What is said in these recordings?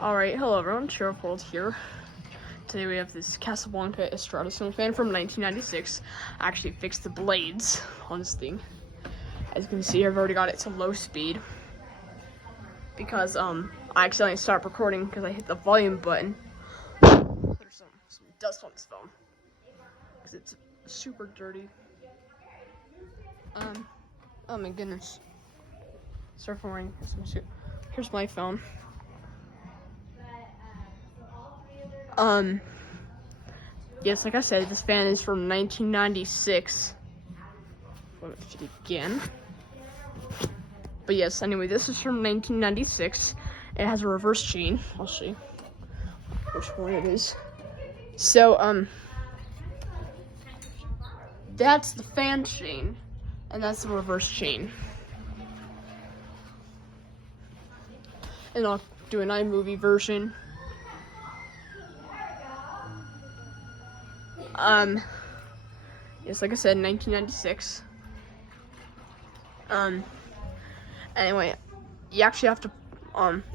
Alright, hello everyone, Sheriff World here. Today we have this Casablanca Estrada ceiling fan from 1996. I actually fixed the blades on this thing. As you can see, I've already got it to low speed. Because I accidentally stopped recording because I hit the volume button. There's some dust on this phone. Because it's super dirty. Oh my goodness. Start pouring. Here's my phone. Yes, like I said, this fan is from 1996. Let me fit again. But yes, anyway, this is from 1996. It has a reverse chain. I'll show you which one it is. So, that's the fan chain, and that's the reverse chain. And I'll do an iMovie version. Yes, like I said, 1996. Anyway, you actually have to,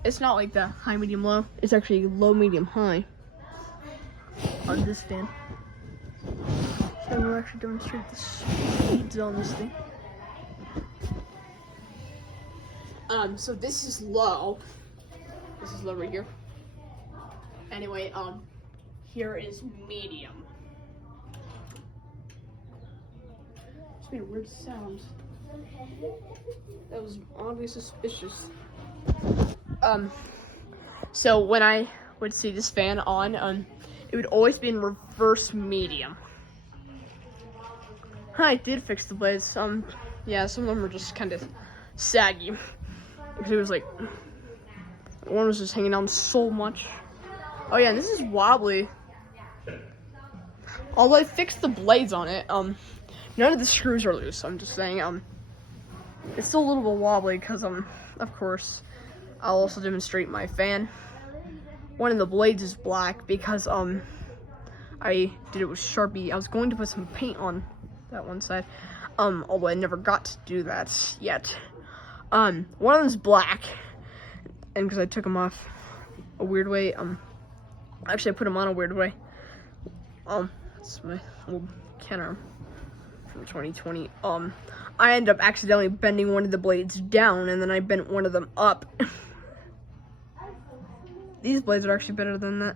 it's not like the high, medium, low. It's actually low, medium, high on this fan. So we'll actually demonstrate the speeds on this thing. So this is low. This is low right here. Anyway, here is medium. It's made a weird sound. That was oddly suspicious. So when I would see this fan on, it would always be in reverse medium. I did fix the blades. Yeah, some of them were just kind of saggy. Because it was like, one was just hanging down so much. Oh yeah, and this is wobbly. Although I fixed the blades on it, none of the screws are loose. I'm just saying, it's still a little bit wobbly because, of course, I'll also demonstrate my fan. One of the blades is black because, I did it with Sharpie. I was going to put some paint on that one side, although I never got to do that yet. One of them is black, and because I took them off a weird way, actually I put them on a weird way. It's my old Kenner from 2020. I ended up accidentally bending one of the blades down, and then I bent one of them up. These blades are actually better than that.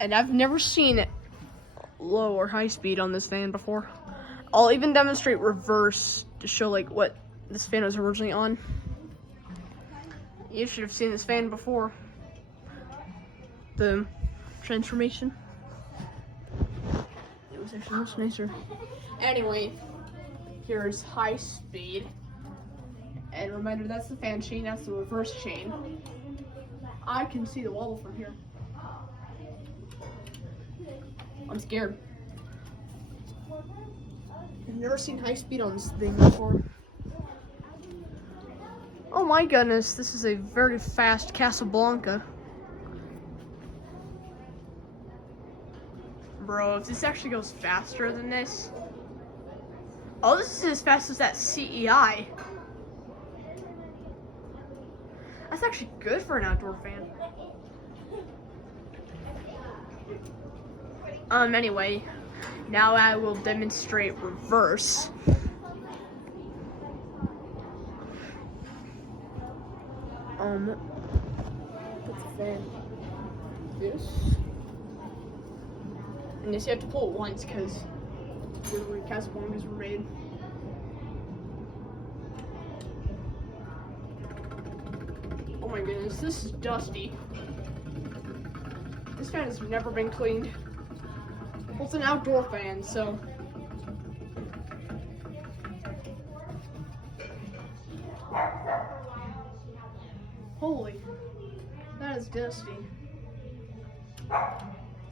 And I've never seen low or high speed on this fan before. I'll even demonstrate reverse to show like what this fan was originally on. You should have seen this fan before. The transformation. It was actually much nicer. Anyway, here's high speed. And reminder, that's the fan chain, that's the reverse chain. I can see the wobble from here. I'm scared. I've never seen high speed on this thing before. Oh my goodness, this is a very fast Casablanca. Bro, if this actually goes faster than this. Oh, this is as fast as that CEI. That's actually good for an outdoor fan. Anyway, now I will demonstrate reverse. Put the fan this. And this you have to pull it once because the Casablancas were made. Oh my goodness, this is dusty. This fan has never been cleaned. Well, it's an outdoor fan, so. Holy, that is dusty.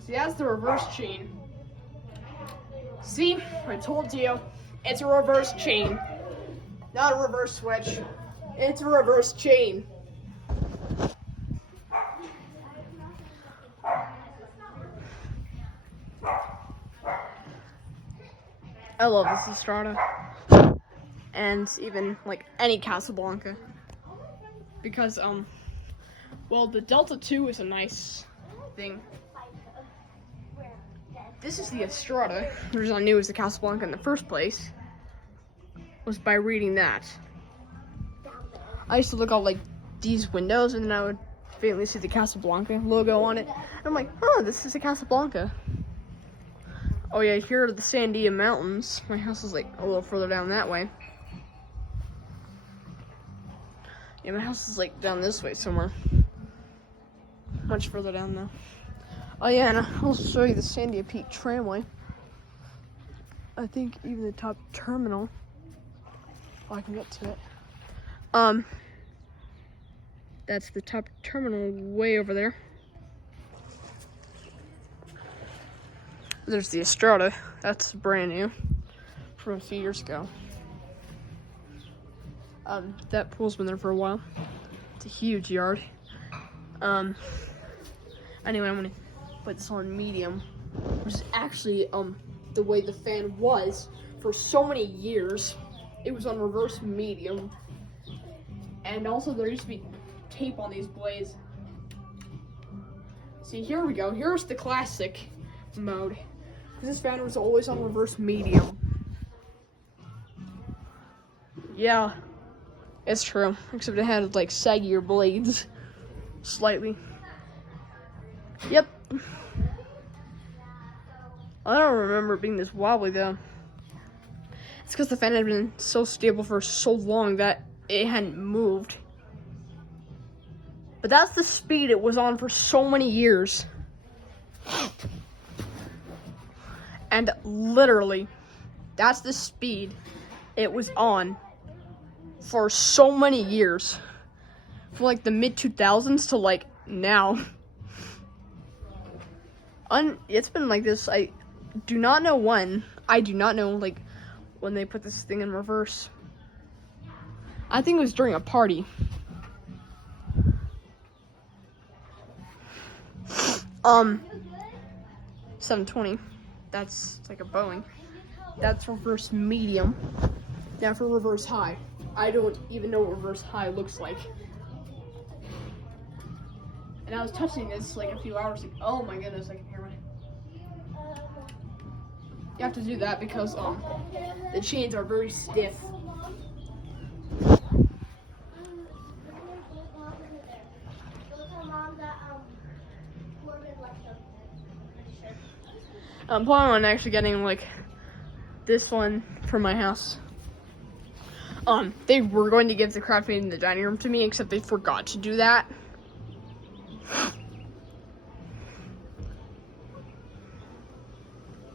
See, that's the reverse chain. See, I told you, it's a reverse chain. Not a reverse switch. It's a reverse chain. I love this Estrada. And even, like, any Casablanca. because well, the Delta 2 is a nice thing. This is the Estrada. The reason I knew it was the Casablanca in the first place was by reading that. I used to look out like these windows, and then I would faintly see the Casablanca logo on it. And I'm like, oh, this is a Casablanca. Oh yeah, here are the Sandia Mountains. My house is like a little further down that way. Yeah, my house is like down this way somewhere. Much further down though. Oh yeah, and I'll show you the Sandia Peak tramway. I think even the top terminal. Oh, I can get to it. That's the top terminal way over there. There's the Estrada. That's brand new from a few years ago. That pool's been there for a while. It's a huge yard. Anyway, I'm gonna put this on medium, which is actually the way the fan was for so many years. It was on reverse medium, and also there used to be tape on these blades. See, here we go. Here's the classic mode. This fan was always on reverse medium. Yeah, it's true. Except it had like saggier blades, slightly. Yep. I don't remember it being this wobbly though. It's because the fan had been so stable for so long that it hadn't moved. But that's the speed it was on for so many years. And literally, that's the speed it was on for so many years. From like the mid-2000s to like now. It's been like this. I do not know when. I do not know like when they put this thing in reverse. I think it was during a party. Um, 720. That's like a Boeing. That's reverse medium. Now for reverse high. I don't even know what reverse high looks like. And I was touching this like a few hours ago. Oh my goodness, I can hear my... You have to do that because the chains are very stiff. I'm planning on actually getting like this one for my house. They were going to give the craft made in the dining room to me, except they forgot to do that.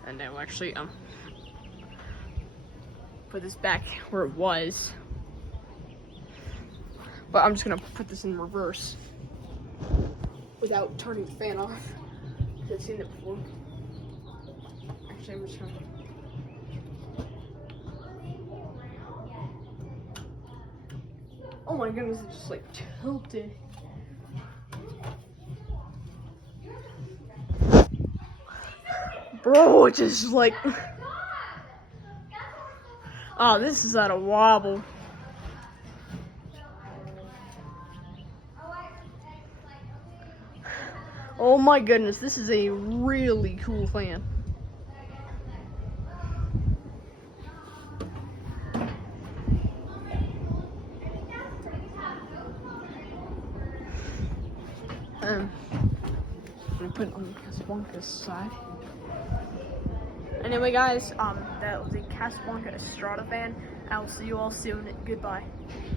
And I will actually put this back where it was. But I'm just gonna put this in reverse without turning the fan off. I've seen it before. Actually, I'm just gonna... Oh my goodness, it just like tilted. Bro, it just like... Oh, this is at a wobble. Oh my goodness, this is a really cool fan. I'm gonna put it on the Casablanca side. Anyway, guys, that was the Casablanca Estrada fan. I will see you all soon. Goodbye.